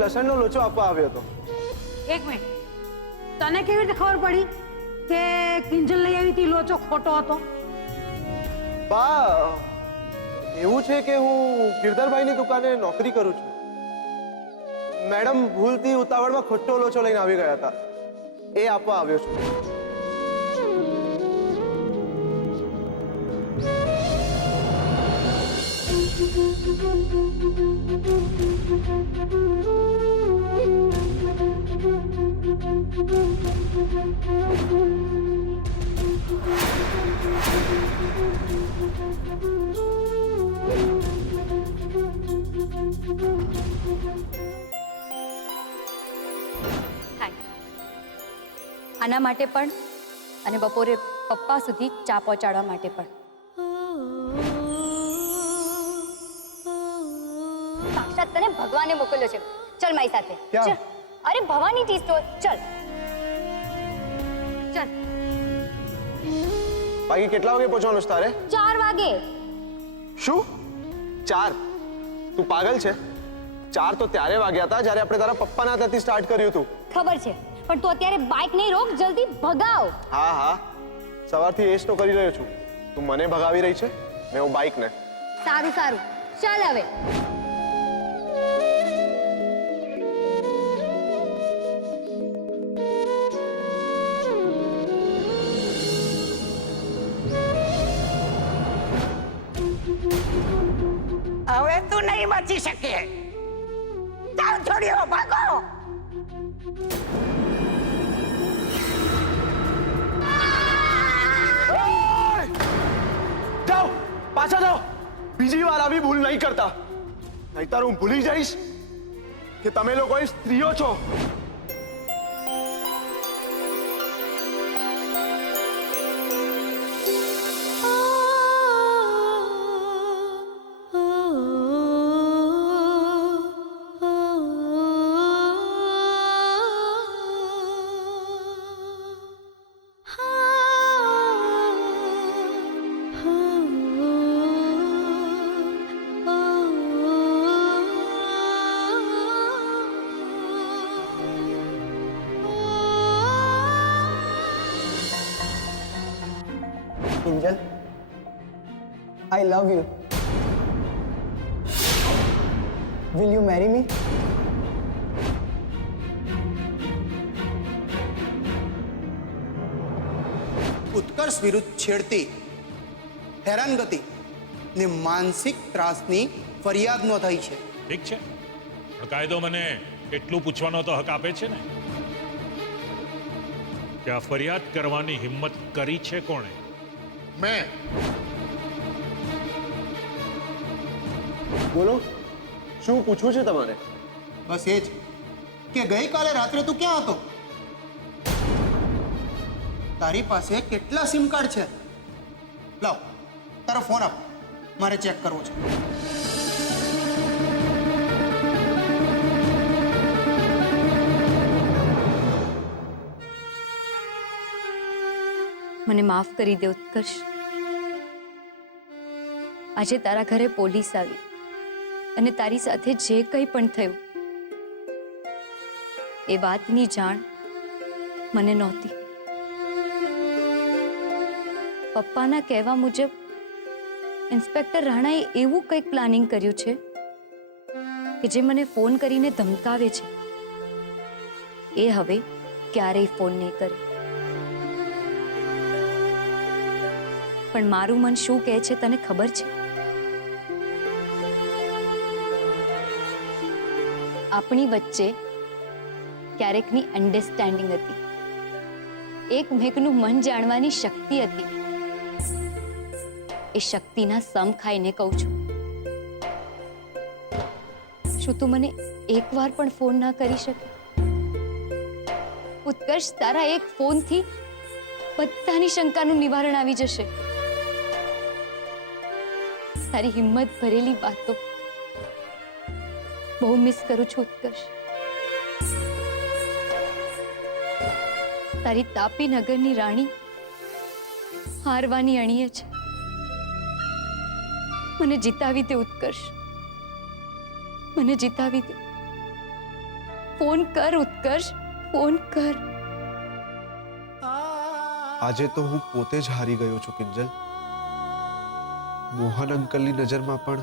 લસણનો લોચો આપવા આવ્યો હતો. એક મિનિટ, તને કેવી રીતે ખબર પડી કે કિંજલ લઈ આવી હતી લોચો ખોટો હતો? બા, એવું છે કે હું ગિરધરભાઈની દુકાને નોકરી કરું છું. મેડમ ભૂલથી ઉતાવળમાં ખોટો લોચો લઈને આવી ગયા હતા, એ આપવા આવ્યો છું. આના માટે પણ અને બપોરે પપ્પા સુધી ચા પહોંચાડવા માટે પણ. સાક્ષાત તને ભગવાને મોકલ્યો છે. ચલ મારી સાથે. ક્યાં? અરે ભવાની ટી સ્ટોર. ચલ ચાલ. બાકી કેટલા વાગે પહોંચવાનું છે તારે? 4 વાગે. શું 4? તું પાગલ છે? 4 તો ત્યારે વાગ્યા હતા જ્યારે આપણે તારા પપ્પાના હાથેથી સ્ટાર્ટ કર્યું હતું. ખબર છે, પણ તું અત્યારે બાઇક નહીં રોક, જલ્દી ભગાવ. હા હા, સવારથી એજ તો કરી રહ્યો છું. તું મને ભગાવી રહી છે, મેં હું બાઇકને. સારું સારું, ચાલ હવે. હવે તું નહીં બચી શકે. ચાલ છોડ્યો, ભાગો. જાઓ, પાછા જાઓ. બીજી વાર આવી ભૂલ નહીં કરતા, નહીતર હું ભૂલી જઈશ કે તમે લોકો સ્ત્રીઓ છો. Angel, I love you. Will you marry me? ઉત્કર્ષ વિરુદ્ધ છેડતી, હેરાનગતિ ને માનસિક ત્રાસની ફરિયાદ નોંધાઈ છે. ઠીક છે, પણ કાયદો મને એટલું પૂછવાનો તો હક આપે છે ને કે આ ફરિયાદ કરવાની હિંમત કરી છે કોણે? મેં. બોલો, શું પૂછવું છે તમારે? બસ એ જ કે ગઈકાલે રાત્રે તું ક્યાં હતો? તારી પાસે કેટલા સિમ કાર્ડ છે? લાવ, તારો ફોન આપ, મારે ચેક કરવો છે. મને માફ કરી દે ઉત્કર્ષ. આજે તારા ઘરે પોલીસ આવી અને તારી સાથે જે કંઈ પણ થયું એ વાતની જાણ મને નહોતી. પપ્પાના કહેવા મુજબ ઇન્સ્પેક્ટર રાણાએ એવું કંઈક પ્લાનિંગ કર્યું છે કે જે મને ફોન કરીને ધમકાવે છે. એ હવે ક્યારેય ફોન નહીં કરે. પણ મારું મન શું કહે છે તને ખબર છે? આપણી વચ્ચે ક્યારેકની અન્ડરસ્ટેન્ડિંગ હતી, એકમેકનું મન જાણવાની શક્તિ હતી. એ શક્તિના સમ ખાઈને કહું છું, શું તું મને એકવાર પણ ફોન ના કરી શકે? ઉત્કર્ષ, તારા એક ફોનથી બધાની શંકાનું નિવારણ આવી જશે. તારી હિંમત ભરેલી વાતો બહુ મિસ કરું છું ઉત્કર્ષ. તારી તાપી નગરની રાણી હારવાની અણીએ છે. મને જીતાવી દે ઉત્કર્ષ, મને જીતાવી દે. ફોન કર ઉત્કર્ષ, ફોન કર. આજે તો હું પોતે જ હારી ગયો છું કિંજલ. મોહન અંકલની નજરમાં પણ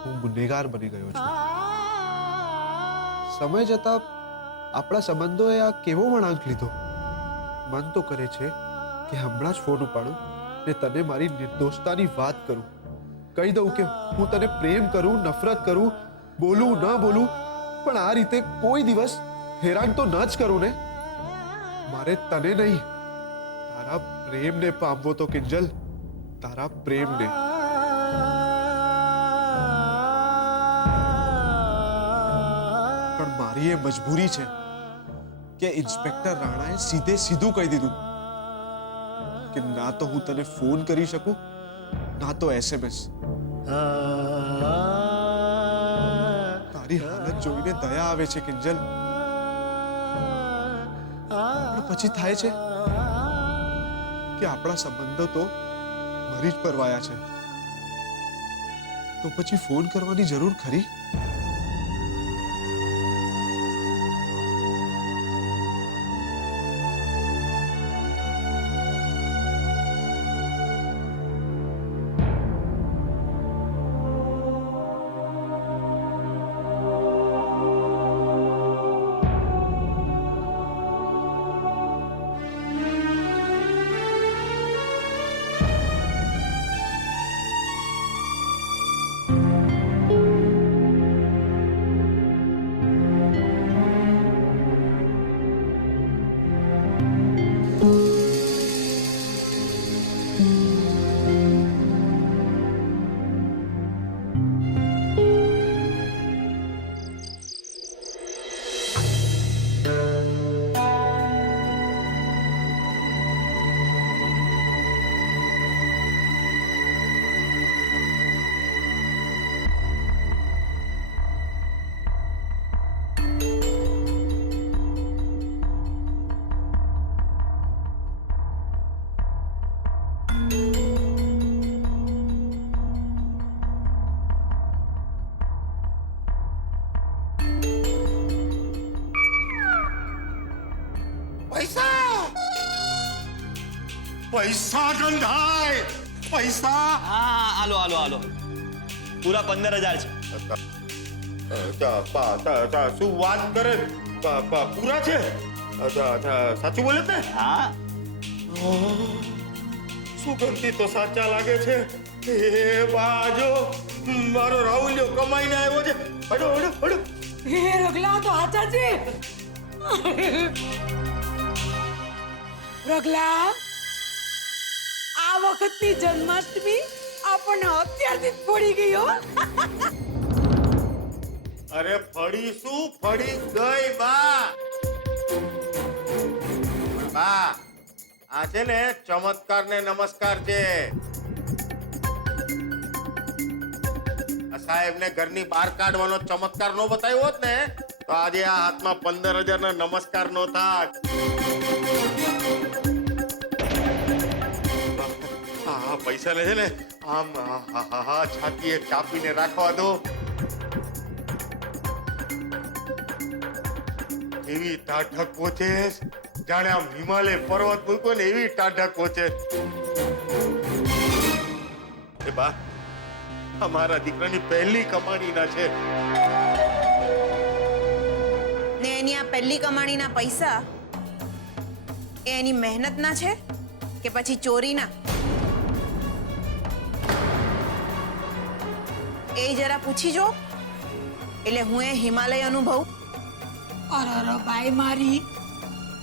હું ગુનેગાર બની ગયો છું. સમય જતા આપણા સંબંધોએ આ કેવો વળાંક લીધો. મન તો કરે છે કે હમણાં જ ફોન ઉપાડું ને તને મારી નિર્દોષતાની વાત કરું. કહી દઉં કે હું તને પ્રેમ કરું, નફરત કરું, બોલું ન બોલું, પણ આ રીતે કોઈ દિવસ હેરાન તો ન જ કરું ને. મારે તને નહીં, તારા પ્રેમને પામવો તો કિંજલ, તારા પ્રેમને. પણ મારી એ મજબૂરી છે કે ઇન્સ્પેક્ટર રાણાએ સીધે સીધું કહી દીધું કે ના તો હું તને ફોન કરી શકું, ના તો SMS. તારી હાલત જોઈને દયા આવે છે કિંજલ, પણ પછી થાય છે કે આપણા સંબંધો તો મરી જ પરવાયા છે. તો પછી ફોન કરવાની જરૂર ખરી? પૈસા ગંધાય, પૈસા. હા, આલો આલો આલો, પૂરા 15,000 છે. શું વાત કરે? પૂરા છે? સાચું બોલે ને? હા. સુગંધી તો સાચા લાગે છે. એ બાજો મારો રાહુલ્યો કમાઈને આવ્યો છે. હડો હડો હડો. હે રગલા તો હાચા છે. રગલા, આ વખતની જન્માષ્ટમી આપણને અત્યારથી જ પડી ગઈ હો. અરે ફળી શું ફળી ગઈ બા. બા, આ છે ને ચમત્કાર ને નમસ્કાર છે. સાહેબ ને ઘરની બહાર કાઢવાનો ચમત્કાર નો બતાવ્યો હોત ને તો આજે આ હાથમાં 15,000 ના નમસ્કાર નો થાત. આ પૈસા લે છે ને આમ છાતીએ ચાપીને રાખવા દો. એવી ટાઢક પહોંચે જાણે આમ હિમાલય પર્વત મૂકો ને એવી ટાઢક પહોંચે. એ બા, અમારા દીકરાની પહેલી કમાણીના છે ને એની આ પહેલી કમાણીના પૈસા એ એની મહેનતના છે કે પછી ચોરીના? એ જરા પૂછી જો, એટલે હું એ હિમાલય અનુભવ. અરે બાઈ મારી,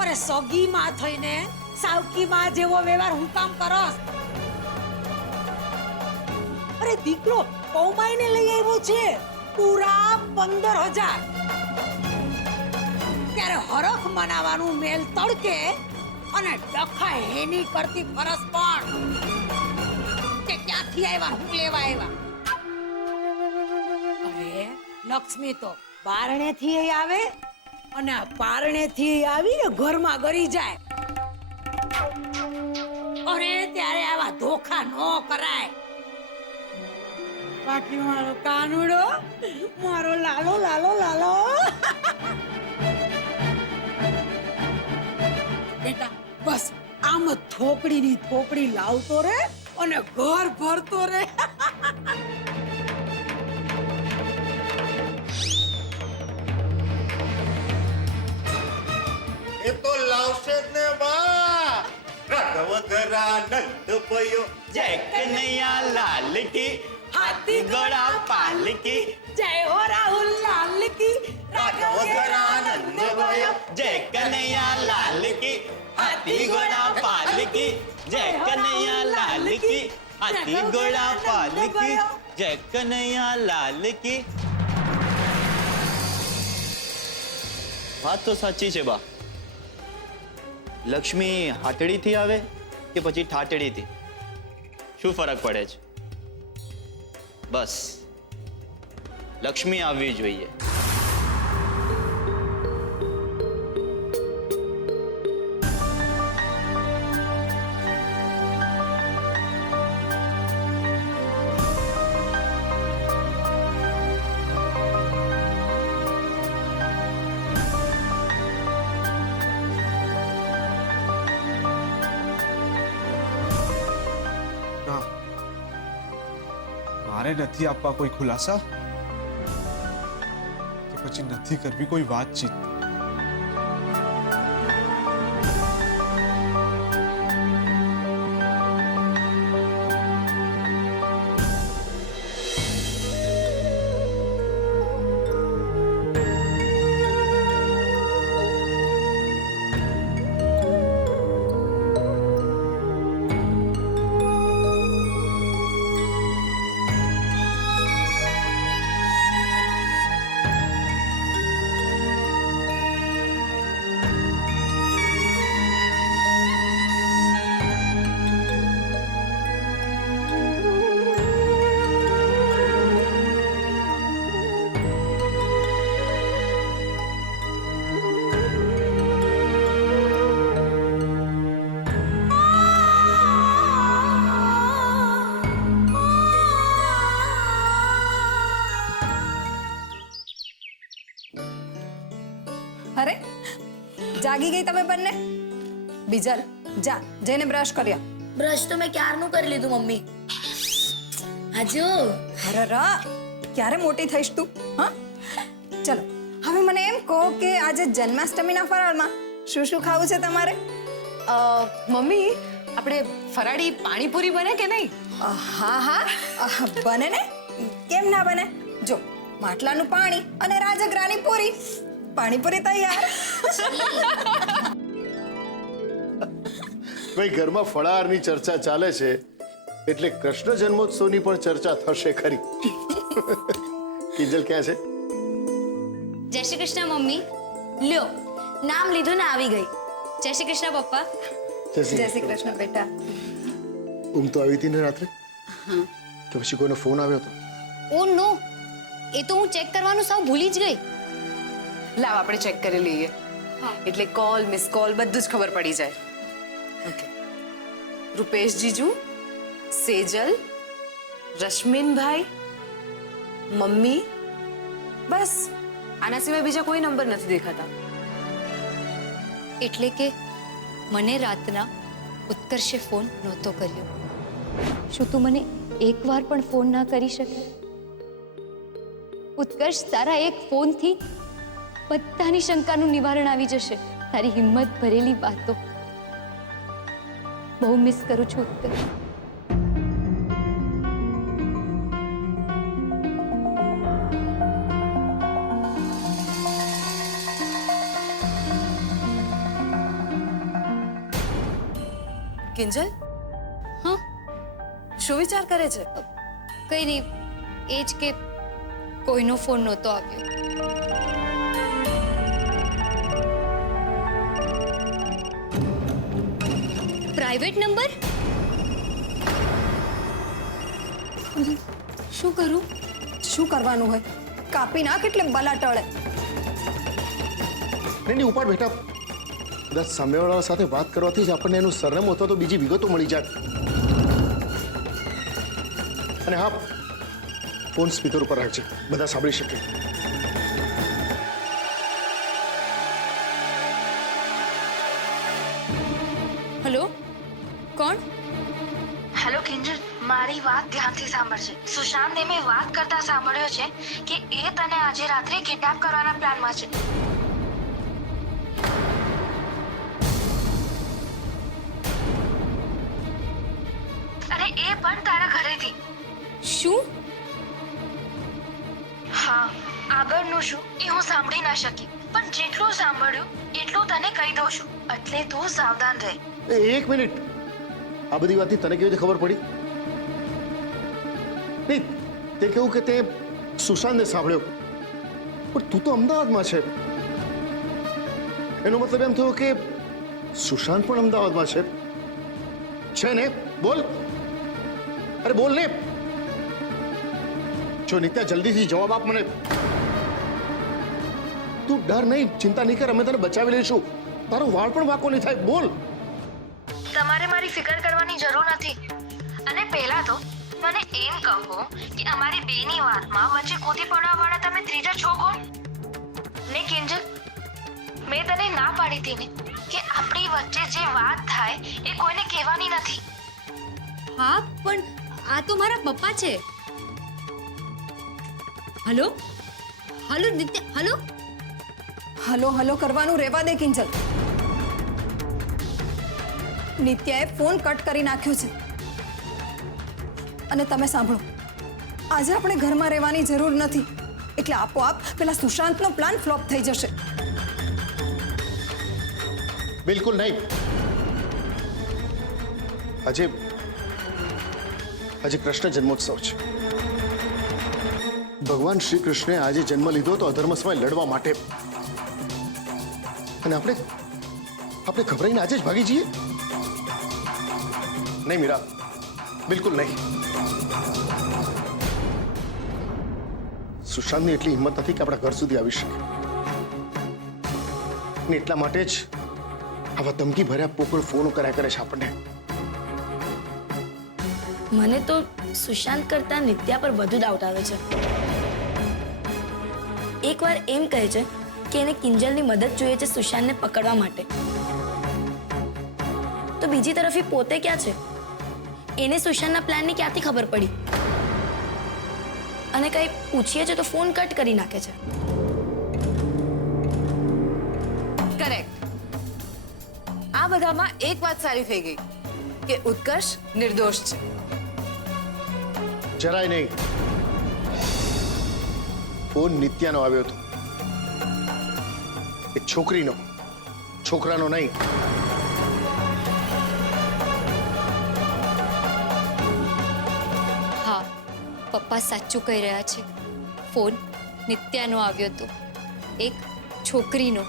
અરે સોગી માં થઈને સાવકી માં જેવો વ્યવહાર હું કામ કરસ? અરે દીકરો કૌમાઈને લઈ આવ્યો છે પૂરા 15,000. ત્યારે હરખ મનાવાનું મેલ તડકે અને ડખા હેની કરતી ફરસ પણ કે ક્યાંથી આવ્યા, હું લેવા આવ્યા? અરે લક્ષ્મી તો બારણેથી આવે અને આ પારણેથી આવીને ઘરમાં ગરી જાય. અરે ત્યારે આવા ધોખા ન કરાય. બાકી મારો કાનુડો, મારો લાલો લાલો લાલો થોપડીની થોપડી લાવતો રે અને ઘર ભરતો રે. એ તો લાવશે જ ને બા. રાઘવ ધરા નંદ પયો જય કનૈયા લાલ કી હાથી ઘોડા પાલ કી જય હો રાહુલ લાલ કી રાઘવ ધરા નંદ પયો જય કનૈયા લાલ કી હાથી ઘોડા પાલ કી જય કનૈયા લાલ કી હાથી ઘોડા પાલ કી જય કનૈયા લાલ કી. વાત તો સાચી છે બા. લક્ષ્મી હાથડીથી આવે કે પછી ઠાટડીથી, શું ફરક પડે છે? બસ લક્ષ્મી આવવી જોઈએ. ના, મારે નથી આપવા કોઈ ખુલાસા કે પછી નથી કરવી કોઈ વાતચીત. અરે જાગી ગઈ તમે બંને? બીજલ જા જઈને બ્રશ કર્યા. બ્રશ તો મેં ક્યારનું કરી લીધું મમ્મી. આજો અરે રા ક્યારે મોટી થઈશ તું? હા ચલો હવે મને એમ કહો કે આજે જન્માષ્ટમીના ફરાળમાં શું શું ખાવું છે તમારે? મમ્મી આપણે ફરાળી પાણીપુરી બને કે નહીં? હા હા બને ને, કેમ ના બને? જો માટલાનું પાણી અને રાજગરાની પૂરી, પાણીપુરી તૈયાર. ભાઈ ઘરમાં ફળાહારની ચર્ચા ચાલે છે એટલે કૃષ્ણ જન્મોત્સવની પણ ચર્ચા થશે ખરી. કિંજલ ક્યાં છે? જય શ્રી કૃષ્ણ મમ્મી. લ્યો નામ લીધું ને આવી ગઈ. જય શ્રી કૃષ્ણ પપ્પા. જય શ્રી કૃષ્ણ બેટા. ઊંઘ તો આવી હતી ને રાત્રે? કે પછી કોઈનો ફોન આવ્યો હતો? ઓ નો, એ તો હું ચેક કરવાનું સાવ ભૂલી જ ગઈ. લાવ આપણે ચેક કરી લઈએ. એટલે કોલ મિસ કોલ બધું જ ખબર પડી જાય. ઓકે, રૂપેશ જીજુ, સેજલ, રશ્મિનભાઈ, મમ્મી, બસ આના સિવાય બીજા કોઈ નંબર નથી દેખાતા. એટલે કે મને રાતના ઉત્કર્ષે ફોન નહોતો કર્યો. શું તું મને એકવાર પણ ફોન ના કરી શકે? ઉત્કર્ષ, તારા એક ફોનથી બધાની શંકાનું નિવારણ આવી જશે. તારી હિંમત ભરેલી વાતો બહુ મિસ કરું છું ઉત્કર્ષ. કિંજલ, હા શું વિચાર કરે છે? કઈ નહીં, એ જ કે કોઈનો ફોન નહોતો આવ્યો. Private number? શું કરું? શું કરવાનું હોય? કાપી નાખ એટલે બલા ટળે. નહીં ઉપાડ બેટા. કદાચ સામેવાળા સાથે વાત કરવાથી જ આપણને એનું સરનામું અથવા તો બીજી વિગતો મળી જાય. અને હા, ફોન સ્પીકર ઉપર રાખજે, બધા સાંભળી શકે. હેલો, વાત ધ્યાનથી સાંભળજે. સુશાંત મેં વાત કરતા સાંભળ્યો છે કે એ તને આજે રાત્રે કિડનેપ કરવાના પ્લાનમાં છે. અને એ પણ તારા ઘરેથી. શું? હા, આગળનું શું એ હું સાંભળી ના શકી, પણ જેટલું સાંભળ્યું એટલું તને કહી દઉં છું, એટલે તું સાવધાન રહે. એક મિનિટ, આ બધી વાતની તને કેવી રીતે ખબર પડી? નહીં, તે કેવું કે તે સુશાંતને સાંભળ્યો, પણ તું તો અમદાવાદમાં છે. એનો મતલબ એમ થયો કે સુશાંત પણ અમદાવાદમાં છે ને? બોલ, અરે બોલ ને. જો નિત્યા, જલ્દીથી જવાબ આપ મને. તું ડર નહીં, ચિંતા નહીં કર, અમે તને બચાવી લઈશું. તારો વાળ પણ વાંકો નહીં થાય. બોલ. તમારે મારી ફિકર કરવાની જરૂર નથી. અને પહેલા તો મને એમ કહો કે અમારી બેની વાતમાં વચ્ચે કૂદી પડવા વાળા તમે ત્રીજા છો કોણ? ને કિંજલ, મેં તને ના પાડી હતી ને કે આપણી વચ્ચે જે વાત થાય એ કોઈને કહેવાની નથી. હા, પણ આ તો મારા પપ્પા છે. હલો હલો નિત્ય, હલો. હલો હલો કરવાનું રહેવા દે કિંજલ. નિત્યાએ ફોન કટ કરી નાખ્યો છે. અને તમે સાંભળો, આજે આપણે ઘરમાં રહેવાની જરૂર નથી, એટલે આપોઆપ પેલા સુશાંતનો પ્લાન ફ્લોપ થઈ જશે. બિલકુલ નહીં. આજે કૃષ્ણ જન્મોત્સવ છે. ભગવાન શ્રી કૃષ્ણે આજે જન્મ લીધો તો અધર્મ સામે લડવા માટે, અને આપણે ગભરાઈને આજે જ ભાગી જઈએ? નહીં મીરા, બિલકુલ નહીં. સુશાંતની એટલી હિંમત નથી કે આપણા ઘર સુધી આવી શકે, ને એટલા માટે જ આવા ધમકી ભર્યા પોકળ ફોનો કર્યા કરે છે આપણને. મને તો સુશાંત કરતા નિત્યા પર વધુ ડાઉટ આવે છે. એકવાર એમ કહે છે કે એને કિંજલની મદદ જોઈએ છે સુશાંતને પકડવા માટે, તો બીજી તરફ પોતે ક્યાં છે? એને સુશાંતના પ્લાનની ક્યાંથી ખબર પડી? અને કંઈ પૂછીએ છે તો ફોન કટ કરી નાખે છે. કરેક્ટ. આ બધામાં એક વાત સારી થઈ ગઈ કે ઉત્કર્ષ નિર્દોષ છે. જરાય નહીં. ફોન નિત્યાનો આવ્યો હતો, એક છોકરીનો, છોકરાનો નહીં. હા, પપ્પા સાચું કહી રહ્યા છે. ફોન નિત્યાનો આવ્યો હતો, એક છોકરીનો.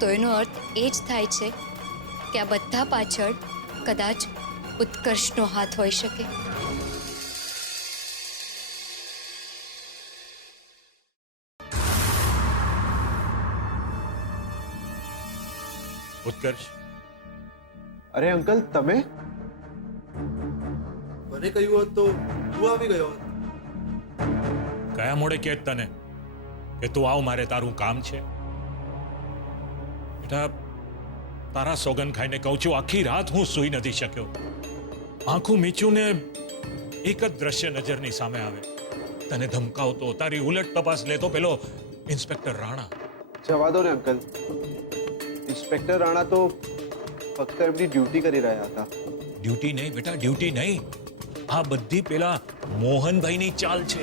તો એનો અર્થ એ જ થાય છે કે આ બધા પાછળ કદાચ ઉત્કર્ષનો હાથ હોઈ શકે. ઉત્કર્ષ, અરે અંકલ, તમે? મને કહ્યું હોત તો તું આવી ગયો હોત. કયા મોડે કહે તને કે તું આવ, મારે તારું કામ છે? બેટા, તારા સોગન ખાઈને કહું છું, આખી રાત હું સૂઈ નથી શક્યો. આંખું મીચું ને એક જ દ્રશ્ય નજરની સામે આવે. તને ધમકાવતો, તારી ઉલટ તપાસ લેતો પેલો ઇન્સ્પેક્ટર રાણા. જવા દો ને અંકલ, ઇન્સ્પેક્ટર રાણા તો ફક્ત એમની ડ્યુટી કરી રહ્યા હતા. ડ્યુટી નહીં બેટા, ડ્યુટી નહીં. આ બધી પેલા મોહનભાઈની ચાલ છે.